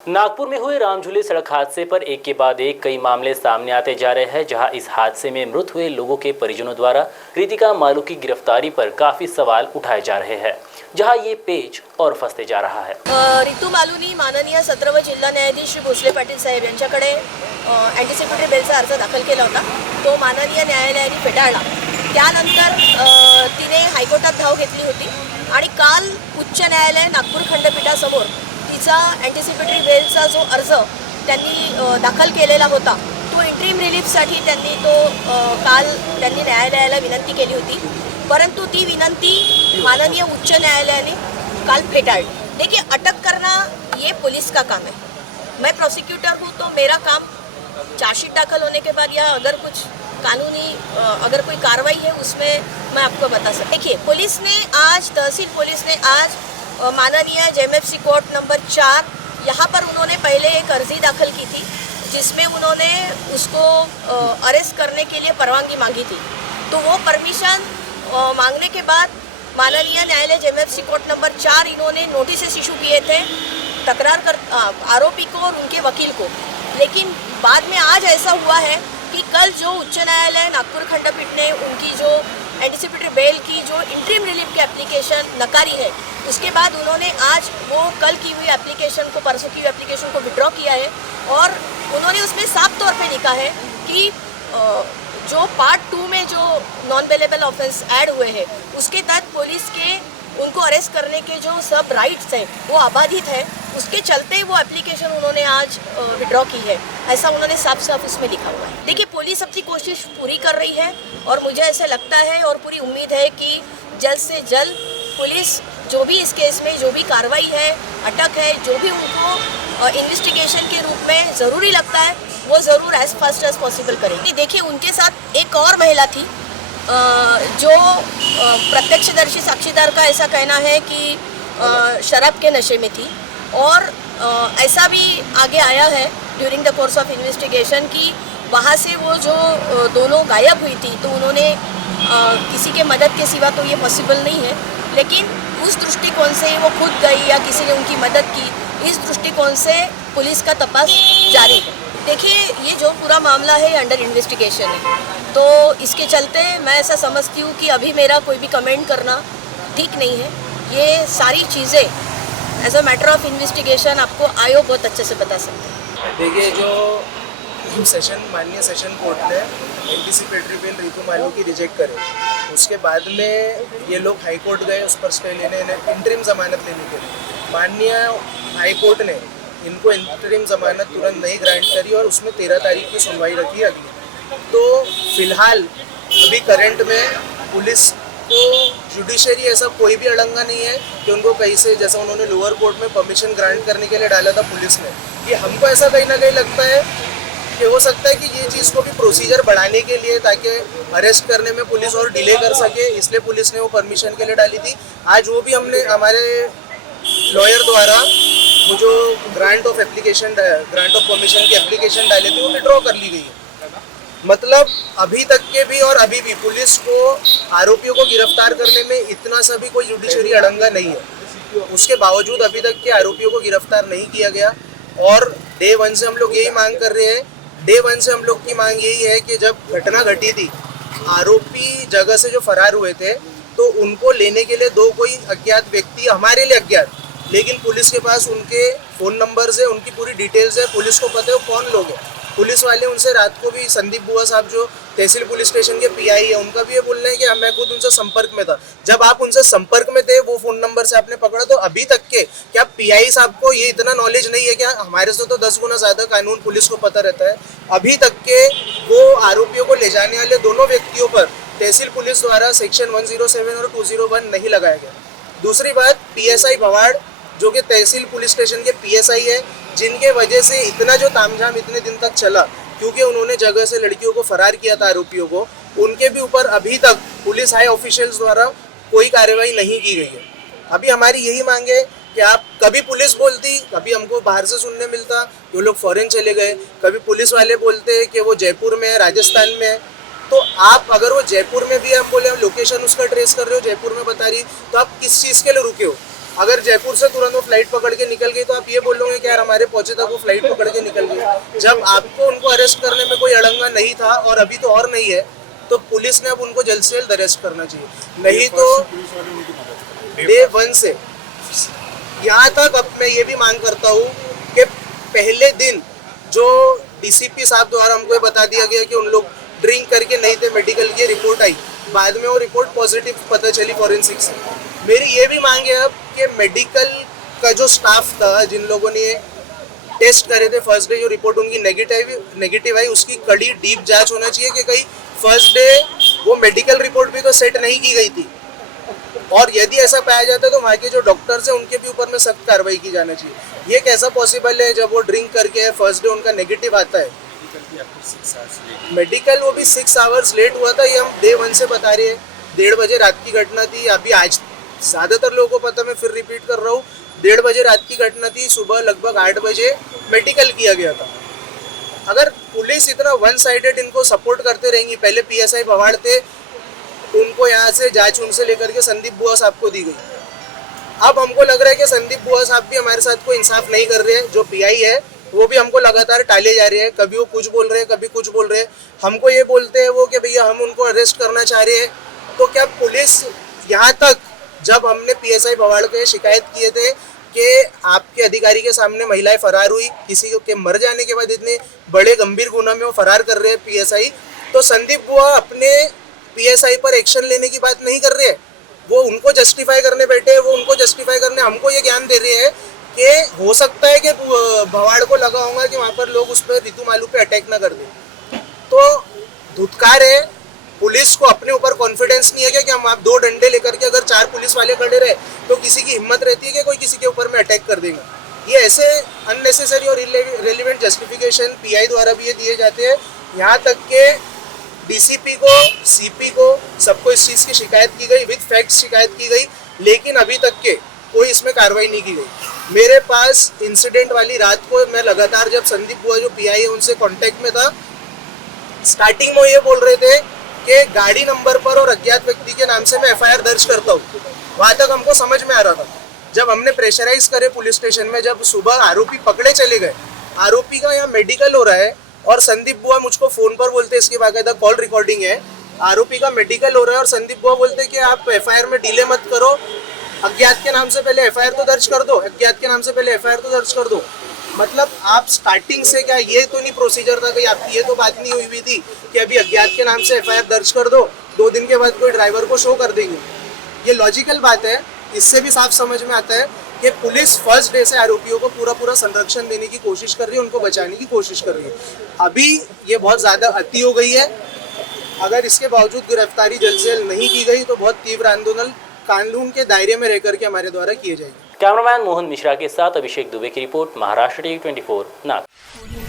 नागपुर में हुए रामझूले सड़क हादसे पर एक के बाद एक कई मामले सामने आते जा रहे हैं। जहां इस हादसे में मृत हुए लोगों के परिजनों द्वारा कृतिका मालू की गिरफ्तारी पर काफी सवाल उठाए जा रहे हैं, जहां ये पेच और फंसते जा रहा है। रितू मालूनी माननीय 17व जिल्हा न्यायाधीश श्री भोसले पाटील साहेब यांच्याकडे अँटिसिपेटरी बेलचा अर्ज दाखल केला होता। तो माननीय न्यायालयाने फेटाळला। त्यानंतर तिने हायकोर्टात धाव घेतली होती आणि काल उच्च न्यायालय नागपूर खंडपीठासमोर तिचा अँटिसिपेटरी बेलचा जो अर्ज त्यांनी दाखल केलेला होता तो इंट्रीम रिलीफसाठी त्यांनी न्यायालयाला विनंती केली होती, परंतु ती विनंती माननीय उच्च न्यायालयाने काल फेटाळी। देखिए, अटक करना ये पुलिस का काम है। मैं प्रोसिक्यूटर हूँ तो मेरा काम चार्जशीट दाखल होने के बाद या अगर कुछ कानूनी अगर कोई कार्रवाई है उसमें मैं आपको बता सकती। देखिए, पुलिस ने आज तहसील पुलिस ने आज माननीय जेएमएफसी कोर्ट नंबर 4 यहाँ पर उन्होंने पहले एक अर्जी दाखल की थी जिसमें उन्होंने उसको अरेस्ट करने के लिए परवानगी मांगी थी। तो वो परमिशन मांगने के बाद माननीय न्यायालय जेएमएफसी कोर्ट नंबर 4 इन्होंने नोटिस इशू किए थे आरोपी को और उनके वकील को। लेकिन बाद में आज ऐसा हुआ है कि कल जो उच्च न्यायालय नागपुर खंडपीठ ने उनकी जो एंटिसिपेटरी बेल की जो इंट्रीम रिलीफ की एप्लीकेशन नकारी है, उसके बाद उन्होंने आज वो कल की हुई एप्लीकेशन को परसों की हुई एप्लीकेशन को विड्रॉ किया है और उन्होंने उसमें साफ तौर पे लिखा है कि जो पार्ट 2 में जो नॉन बेलेबल ऑफेंस ऐड हुए हैं उसके तहत पुलिस के उनको अरेस्ट करने के जो सब राइट्स हैं वो अबाधित है। उसके चलते वो एप्लीकेशन उन्होंने आज विड्रॉ की है, ऐसा उन्होंने साफ साफ उसमें लिखा हुआ है। देखिए, पुलिस अपनी कोशिश पूरी कर रही है और मुझे ऐसा लगता है और पूरी उम्मीद है कि जल्द से जल्द पुलिस जो भी इस केस में जो भी कार्रवाई है, अटक है, जो भी उनको इन्वेस्टिगेशन के रूप में ज़रूरी लगता है वो ज़रूर एज फास्ट एज पॉसिबल करेंगे। देखिए, उनके साथ एक और महिला थी जो प्रत्यक्षदर्शी साक्षीदार का ऐसा कहना है कि शराब के नशे में थी और ऐसा भी आगे आया है during the course of investigation कि वहाँ से वो जो दोनों गायब हुई थी तो उन्होंने किसी के मदद के सिवा तो ये पॉसिबल नहीं है, लेकिन उस दृष्टिकोण से वो खुद गई या किसी ने उनकी मदद की, इस दृष्टिकोण से पुलिस का तपास जारी है। देखिए, ये जो पूरा मामला है अंडर इन्वेस्टिगेशन है, तो इसके चलते मैं ऐसा समझती हूँ कि अभी मेरा कोई भी कमेंट करना ठीक नहीं है। ये सारी चीज़ें as a matter of investigation आपको आयोग बहुत अच्छे से बता सकते हैं। देखिए, जो माननीय सेशन कोर्ट ने एंटिसिपेटरी बेल रितू मालू की रिजेक्ट करे, उसके बाद में ये लोग हाई कोर्ट गए उस पर स्टे लेने, इंटरिम ज़मानत लेने के लिए। माननीय हाई कोर्ट ने इनको इंटरिम ज़मानत तुरंत नहीं ग्रांट करी और उसमें 13 तारीख की सुनवाई रखी अगली। तो फिलहाल अभी करंट में पुलिस को जुडिशरी ऐसा कोई भी अड़ंगा नहीं है कि उनको कहीं से, जैसा उन्होंने लोअर कोर्ट में परमिशन ग्रांट करने के लिए डाला था पुलिस ने, कि हमको ऐसा कहीं ना कहीं लगता है कि हो सकता है कि ये चीज़ को भी प्रोसीजर बढ़ाने के लिए ताकि अरेस्ट करने में पुलिस और डिले कर सके, इसलिए पुलिस ने वो परमिशन के लिए डाली थी। आज वो भी हमने हमारे लॉयर द्वारा वो जो ग्रांट ऑफ परमिशन की एप्लीकेशन डाली थी वो विड्रॉ कर ली गई है। मतलब अभी तक के भी और अभी भी पुलिस को आरोपियों को गिरफ्तार करने में इतना सा भी कोई जुडिशरी अड़ंगा नहीं है। उसके बावजूद अभी तक के आरोपियों को गिरफ्तार नहीं किया गया और डे 1 से हम लोग यही मांग कर रहे हैं। डे 1 से हम लोग की मांग यही है कि जब घटना घटी थी, आरोपी जगह से जो फरार हुए थे तो उनको लेने के लिए 2 कोई अज्ञात व्यक्ति, हमारे लिए अज्ञात, लेकिन पुलिस के पास उनके फ़ोन नंबर्स है, उनकी पूरी डिटेल्स है, पुलिस को पता है वो कौन लोग हैं। पुलिस वाले उनसे रात को भी, संदीप बुआ साहब जो तहसील पुलिस स्टेशन के पीआई है, उनका भी ये बोलना है कि मैं खुद उनसे संपर्क में था। जब आप उनसे संपर्क में थे, वो फ़ोन नंबर से आपने पकड़ा, तो अभी तक के क्या पीआई साहब को ये इतना नॉलेज नहीं है? क्या हमारे से तो 10 गुना ज़्यादा कानून पुलिस को पता रहता है। अभी तक के वो आरोपियों को ले जाने वाले दोनों व्यक्तियों पर तहसील पुलिस द्वारा सेक्शन 107 और 201 नहीं लगाया गया। दूसरी बात, पीएसआई भवाड़ जो कि तहसील पुलिस स्टेशन के पीएसआई है, जिनके वजह से इतना जो तामझाम इतने दिन तक चला, क्योंकि उन्होंने जगह से लड़कियों को फरार किया था आरोपियों को, उनके भी ऊपर अभी तक पुलिस हाई ऑफिशियल्स द्वारा कोई कार्रवाई नहीं की गई है। अभी हमारी यही मांग है कि आप, कभी पुलिस बोलती, कभी हमको बाहर से सुनने मिलता वो लोग फॉरेन चले गए, कभी पुलिस वाले बोलते हैं कि वो जयपुर में है, राजस्थान में है। तो आप अगर वो जयपुर में भी हम बोले हम लोकेशन उसका ट्रेस कर रहे हो, जयपुर में बता रही, तो आप किस चीज़ के लिए रुके हो? अगर जयपुर से तुरंत वो फ्लाइट पकड़ के निकल गई तो आप ये बोलोगे कि यार हमारे पहुंचे तक वो फ्लाइट पकड़ के निकल गई। जब आपको उनको अरेस्ट करने में कोई अड़ंगा नहीं था और अभी तो और नहीं है, तो पुलिस ने अब उनको जल्द से जल्द अरेस्ट करना चाहिए। नहीं तो डे 1 से यहाँ तक अब मैं ये भी मांग करता हूँ कि पहले दिन जो डीसीपी साहब द्वारा हमको ये बता दिया गया कि उन लोग ड्रिंक करके नहीं थे, मेडिकल की रिपोर्ट आई, बाद में वो रिपोर्ट पॉजिटिव पता चली फॉरेंसिक से। मेरी ये भी मांग है अब कि मेडिकल का जो स्टाफ था, जिन लोगों ने टेस्ट करे थे फर्स्ट डे, जो रिपोर्ट उनकी नेगेटिव आई, उसकी कड़ी डीप जांच होना चाहिए कि कहीं फर्स्ट डे वो मेडिकल रिपोर्ट भी तो सेट नहीं की गई थी, और यदि ऐसा पाया जाता है तो वहाँ के जो डॉक्टर्स हैं उनके भी ऊपर में सख्त कार्रवाई की जाना चाहिए। ये कैसा पॉसिबल है जब वो ड्रिंक करके फर्स्ट डे उनका नेगेटिव आता है। मेडिकल वो भी 6 आवर्स लेट हुआ था, ये हम डे 1 से बता रहे हैं। 1:30 बजे रात की घटना थी। अभी आज ज़्यादातर लोगों को पता, मैं फिर रिपीट कर रहा हूँ, 1:30 बजे रात की घटना थी। सुबह लगभग 8 बजे मेडिकल किया गया था। अगर पुलिस इतना वन साइडेड इनको सपोर्ट करते रहेंगी, पहले PSI भवाड़ थे, उनको यहाँ से जांच उनसे लेकर के संदीप बुआ साहब को दी गई। अब हमको लग रहा है कि संदीप बुआ साहब भी हमारे साथ कोई इंसाफ नहीं कर रहे हैं। जो PI है वो भी हमको लगातार टाले जा रहे हैं, कभी वो कुछ बोल रहे हैं, कभी कुछ बोल रहे हैं। हमको ये बोलते हैं वो कि भैया हम उनको अरेस्ट करना चाह रहे हैं। तो क्या पुलिस, यहाँ तक जब हमने PSI भवाड़ को शिकायत किए थे कि आपके अधिकारी के सामने महिलाएं फरार हुई, किसी के मर जाने के बाद इतने बड़े गंभीर गुना में वो फरार कर रहे हैं PSI, तो संदीप बुआ अपने PSI पर एक्शन लेने की बात नहीं कर रहे हैं। वो उनको जस्टिफाई करने बैठे हैं, वो उनको जस्टिफाई करने हमको ये ज्ञान दे रहे हैं कि हो सकता है कि भवाड़ को लगा होगा कि वहाँ पर लोग उस पर रितु मालू पे अटैक ना कर दें। तो धुतकार है, पुलिस को अपने ऊपर कॉन्फिडेंस नहीं है कि हम आप 2 डंडे लेकर के अगर 4 पुलिस वाले खड़े रहे तो किसी की हिम्मत रहती है कि कोई किसी के ऊपर में अटैक कर देगा। ये ऐसे अननेसेसरी और इरेलीवेंट जस्टिफिकेशन PI द्वारा भी ये दिए जाते हैं। यहाँ तक के DCP को, CP को, सबको इस चीज़ की शिकायत की गई, विद फैक्ट्स शिकायत की गई, लेकिन अभी तक के कोई इसमें कार्रवाई नहीं की गई। मेरे पास इंसिडेंट वाली रात को मैं लगातार जब संदीप बुआ जो PI है उनसे कांटेक्ट में था, स्टार्टिंग में ये बोल रहे थे कि गाड़ी नंबर पर और अज्ञात व्यक्ति के नाम से मैं FIR दर्ज करता हूँ। वहाँ तक हमको समझ में आ रहा था। जब हमने प्रेशराइज करे पुलिस स्टेशन में, जब सुबह आरोपी पकड़े चले गए, आरोपी का यहाँ मेडिकल हो रहा है और संदीप बुआ मुझको फ़ोन पर बोलते, इसकी बाकायदा कॉल रिकॉर्डिंग है, आरोपी का मेडिकल हो रहा है और संदीप बुआ बोलते कि आप FIR में डिले मत करो, अज्ञात के नाम से पहले FIR तो दर्ज कर दो, अज्ञात के नाम से पहले FIR तो दर्ज कर दो। मतलब आप स्टार्टिंग से क्या ये तो नहीं प्रोसीजर था कि आपकी ये तो बात नहीं हुई थी कि अभी अज्ञात के नाम से FIR दर्ज कर दो, 2 दिन के बाद कोई ड्राइवर को शो कर देंगे। ये लॉजिकल बात है। इससे भी साफ समझ में आता है कि पुलिस फर्स्ट डे से आरोपियों को पूरा संरक्षण देने की कोशिश कर रही है, उनको बचाने की कोशिश कर रही है। अभी ये बहुत ज़्यादा अति हो गई है। अगर इसके बावजूद गिरफ्तारी जल्द से जल्द नहीं की गई तो बहुत तीव्र आंदोलन कानून के दायरे में रहकर के हमारे द्वारा किए जाएंगे। कैमरामैन मोहन मिश्रा के साथ अभिषेक दुबे की रिपोर्ट, महाराष्ट्र TV 24 नागपुर।